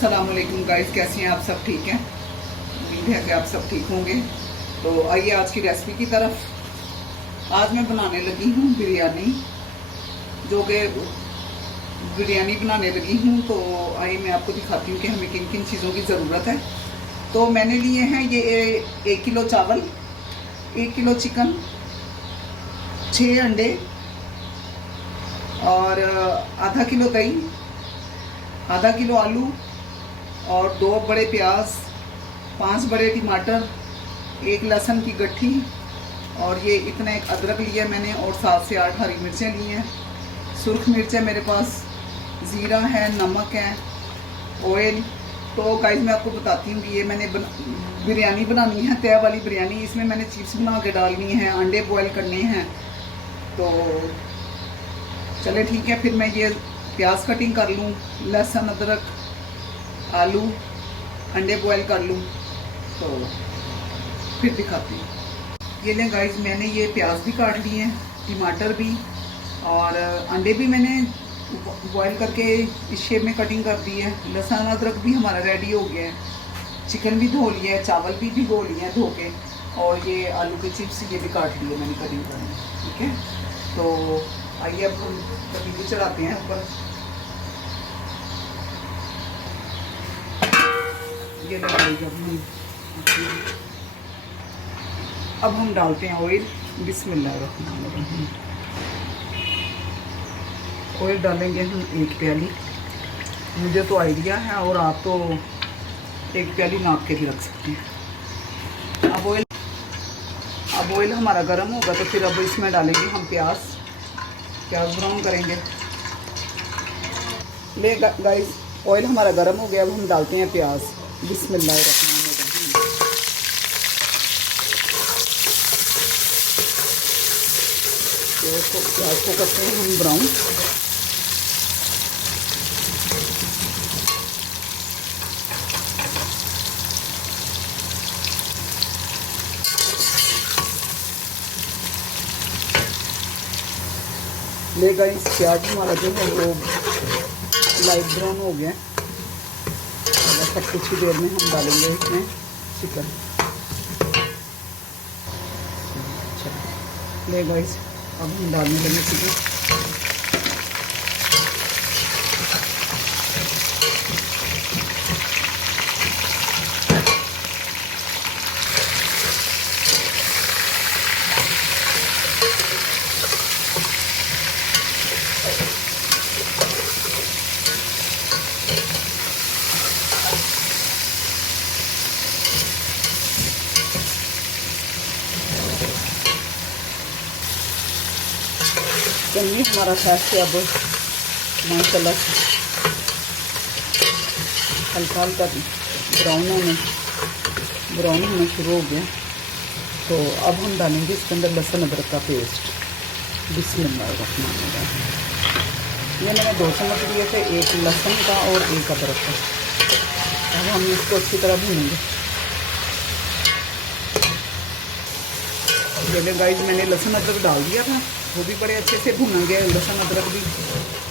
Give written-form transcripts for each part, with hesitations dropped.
अस्सलाम वालेकुम गाइस, कैसे हैं आप सब? ठीक हैं, उम्मीद है कि आप सब ठीक होंगे। तो आइए आज की रेसिपी की तरफ। आज मैं बनाने लगी हूँ बिरयानी, जो कि बिरयानी बनाने लगी हूँ। तो आइए मैं आपको दिखाती हूँ कि हमें किन किन चीज़ों की ज़रूरत है। तो मैंने लिए हैं ये 1 किलो चावल, 1 किलो चिकन, 6 अंडे और आधा किलो दही, आधा किलो आलू और 2 बड़े प्याज, 5 बड़े टमाटर, 1 लहसुन की गट्ठी और ये इतना एक अदरक लिया मैंने और 7 से 8 हरी मिर्चें ली हैं। सुर्ख मिर्च है मेरे पास, ज़ीरा है, नमक है, ऑयल। तो गाइस मैं आपको बताती हूँ कि ये मैंने बिरयानी बनानी है, तय वाली बिरयानी। इसमें मैंने चिप्स बना के डालनी है, अंडे बॉयल करने हैं। तो चले ठीक है, फिर मैं ये प्याज कटिंग कर लूँ, लहसुन, अदरक, आलू, अंडे बॉयल कर लूँ, तो फिर दिखाती हूँ। ये लें गाइस, मैंने ये प्याज भी काट लिए हैं, टमाटर भी और अंडे भी मैंने बॉयल करके इस शेप में कटिंग कर दी है। लहसुन अदरक भी हमारा रेडी हो गया है, चिकन भी धो लिया है, चावल भी भिगो लिए हैं धो के, और ये आलू के चिप्स ये भी काट लिए मैंने कटिंग करने। ठीक है, तो आइए अब हम पतीली चढ़ाते हैं ऊपर। ये अब हम डालते हैं ऑयल। बिस्मिल्लाहिर्रहमानिर्रहीम। ऑयल डालेंगे हम 1 प्याली। मुझे तो आइडिया है और आप तो 1 प्याली नाप के भी रख सकते हैं। अब ऑयल हमारा गर्म होगा तो फिर अब इसमें डालेंगे हम प्याज ब्राउन करेंगे। ले गाइस, ऑयल हमारा गर्म हो गया, अब हम डालते हैं प्याज। बिस्मिल्लाहिर्रहमानिर्रहीम। प्याज को करते हैं हम ब्राउन। ले गाइस, प्याज हमारा जो है वो लाइट ब्राउन हो गया। सब कुछ ही देर में हम डालेंगे इसमें चिकन। ले गाइस, अब हम डालने लगे चिकन। चिकन भी हमारा साथ से अब माशाल्लाह हल्का हल्का ब्राउन होने शुरू हो गया। तो अब हम डालेंगे इसके अंदर लहसुन अदरक का पेस्ट। बिस्मिल्लाहिर्रहमानिर्रहीम। ये मैंने 2 चम्मच लिए थे, 1 लहसुन का और 1 अदरक का। अब हम इसको अच्छी तरह भूनेंगे। जैसे गाइस मैंने लहसुन अदरक डाल दिया था, वो भी बड़े अच्छे से भुना गया लहसुन अदरक भी।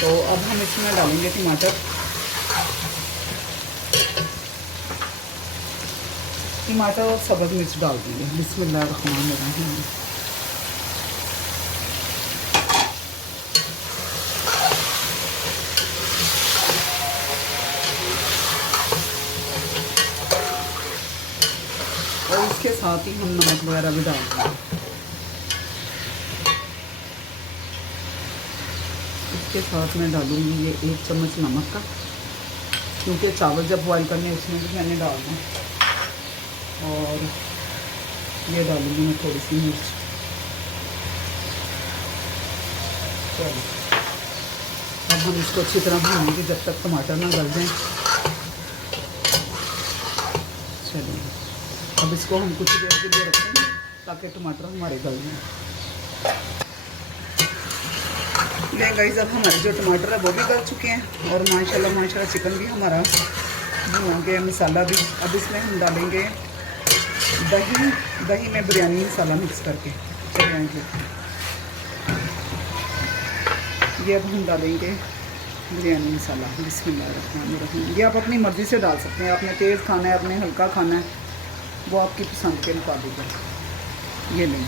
तो अब हम इसमें डालेंगे टमाटर और सब्ज़ मिर्च डाल देंगे। बिस्मिल्लाहिर्रहमानिर्रहीम। और इसके साथ ही हम नमक वगैरह भी डाल देंगे। इसके साथ मैं डालूँगी ये 1 चम्मच नमक का, क्योंकि चावल जब बॉईल करने उसमें भी मैंने डालना है। और ये डालूँगी मैं थोड़ी सी मिर्च। चलो अब हम इसको अच्छी तरह भूनेंगे जब तक टमाटर ना गल जाएं। चलिए अब इसको हम कुछ देर के लिए रखेंगे ताकि टमाटर हमारे गल जाएं। ले गाइस, अब हमारे जो टमाटर है वो भी गल चुके हैं और माशाल्लाह चिकन भी हमारा भुना गया, मसाला भी। अब इसमें हम डालेंगे दही में बिरयानी मसाला मिक्स करके। ये अब हम डालेंगे बिरयानी मसाला बिस्मिल्लाहिर्रहमानिर्रहीम। ये आप अपनी मर्ज़ी से डाल सकते हैं, आपने तेज़ खाना है, आपने हल्का खाना है, वो आपकी पसंद के मुताबिक है। ये लें,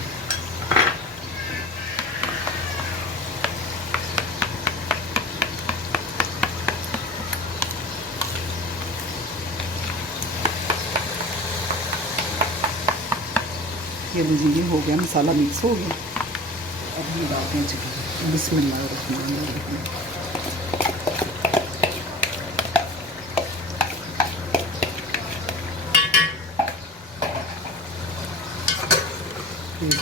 ये लीजिए, ये हो गया, मसाला मिक्स हो गया। अब हम डालते हैं चिकन। बिस्मिल्लाहिर्रहमानिर्रहीम।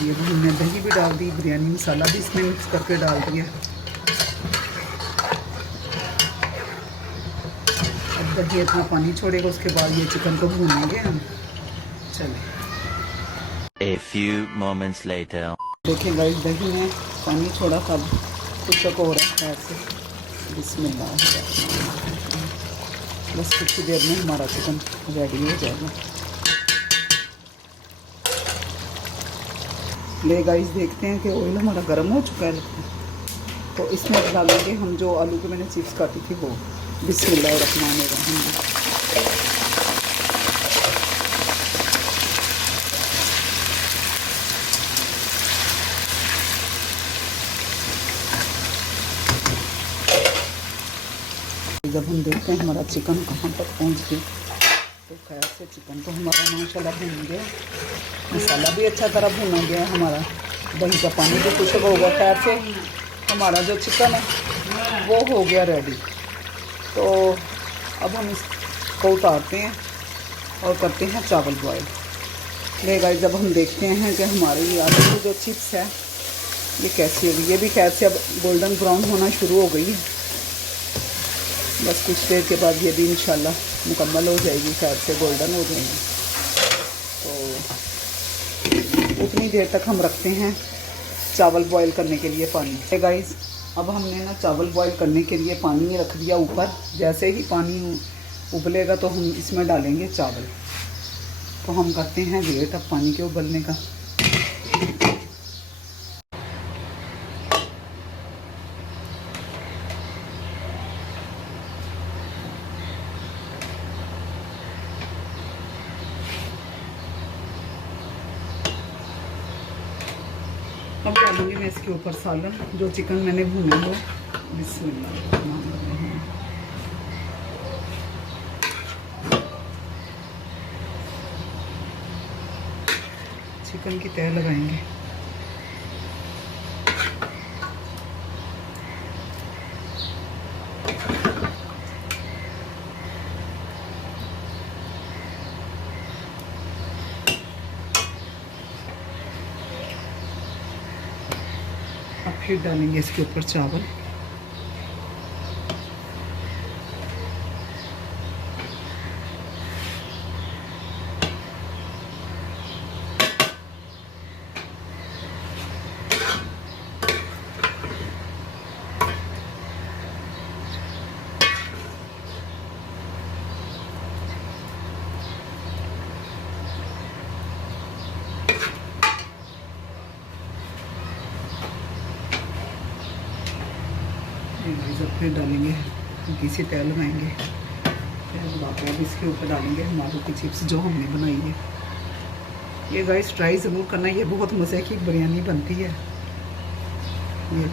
ये हमने दही भी डाल दी, बिरयानी मसाला भी इसमें मिक्स करके डाल दिया। अब दही इतना पानी छोड़ेगा, उसके बाद ये चिकन को भूनेंगे हम। चलें, A few moments later. देखें गाइस, दही में पानी छोड़ा था, कुछ हो रहा है ऐसे। बिस्मिल्लाह, बस कुछ ही देर में हमारा चिकन रेडी हो जाएगा। ले गाइस, देखते हैं कि ऑयल हमारा गर्म हो चुका है, तो इसमें डालेंगे हम जो आलू के मैंने चिप्स काटी थी वो। बिस्मिल्लाहिर्रहमानिर्रहीम। जब हम देखते हैं हमारा चिकन कहाँ तक पहुँच गया, तो खैर से चिकन तो हमारा माशाल्लाह भून गया, मसाला भी अच्छा तरह भुना गया हमारा, दही का पानी भी खुशक हो गया। खैर से हमारा जो चिकन है वो हो गया रेडी। तो अब हम इसको उतारते हैं और करते हैं चावल बॉयल। ले गाइस, जब हम देखते हैं कि हमारी ये आलू की जो चिप्स है ये कैसी होगी, ये भी खैर से अब गोल्डन ब्राउन होना शुरू हो गई है। बस कुछ देर के बाद ये भी इंशाल्लाह मुकम्मल हो जाएगी, खैर से गोल्डन हो जाएगी। तो उतनी देर तक हम रखते हैं चावल बॉईल करने के लिए पानी। गाइस, अब हमने ना चावल बॉईल करने के लिए पानी रख दिया ऊपर। जैसे ही पानी उबलेगा तो हम इसमें डालेंगे चावल। तो हम करते हैं वेट अब पानी के उबलने का। अब डालूंगी मैं इसके ऊपर सालन, जो चिकन मैंने भुना हो। बिस्मिल्लाह, चिकन की तह लगाएंगे। अब फिर डालेंगे इसके ऊपर चावल। जब फिर डालेंगे, हल्की सी तेल लगाएंगे, फिर बाकी अब इसके ऊपर डालेंगे हम आलू की चिप्स जो हमने बनाई है। ये गाइस ट्राई ज़रूर करना, ये बहुत मज़े की बिरयानी बनती है। ये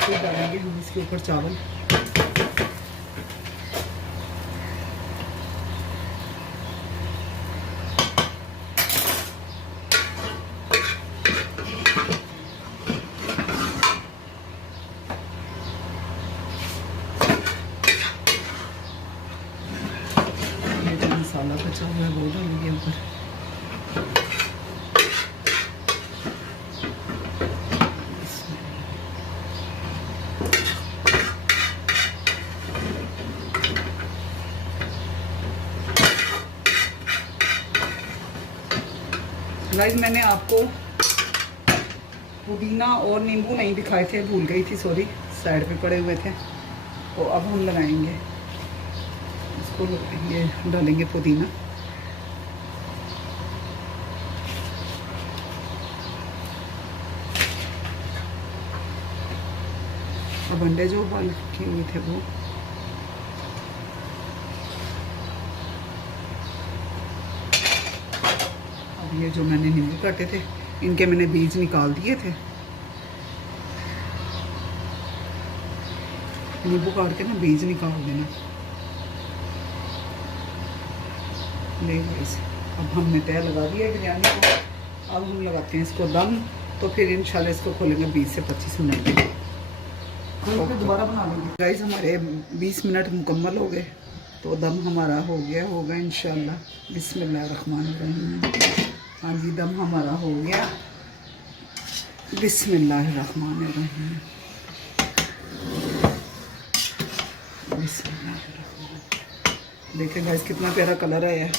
फिर डालेंगे हम इसके ऊपर चावल। मसाला बचा हुआ है वो डालेंगे ऊपर। गाइस, मैंने आपको पुदीना और नींबू नहीं दिखाए थे, भूल गई थी, सॉरी, साइड पे पड़े हुए थे। तो अब हम लगाएंगे इसको, ये डालेंगे पुदीना। अब अंडे जो उबाल के हुए थे वो, अब ये जो मैंने नींबू काटे थे इनके मैंने बीज निकाल दिए थे। नींबू काट के ना बीज निकाल देना। ले गाइस, अब हमने तय लगा दिया बिरयानी को, अब हम लगाते हैं इसको दम। तो फिर इंशाल्लाह इसको खोलेंगे 20 से 25 मिनट में, फिर दोबारा बना लेंगे। गाइस हमारे 20 मिनट मुकम्मल हो गए, तो दम हमारा हो गया होगा इंशाल्लाह। बिस्मिल्लाहिर्रहमानिर्रहीम। हाँ जी, दम हमारा हो गया। बिस्मिल्लाहिर्रहमानिर्रहीम। देखिए गाइस कितना प्यारा कलर आया है।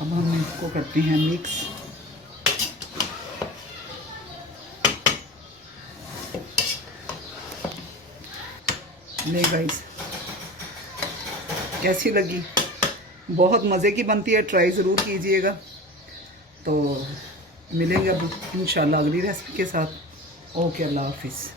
अब हम इसको करते हैं मिक्स। ले गाइस, कैसी लगी? बहुत मज़े की बनती है, ट्राई ज़रूर कीजिएगा। तो मिलेंगे अब इंशाल्लाह अगली रेसिपी के साथ। ओके, अल्लाह हाफिज़।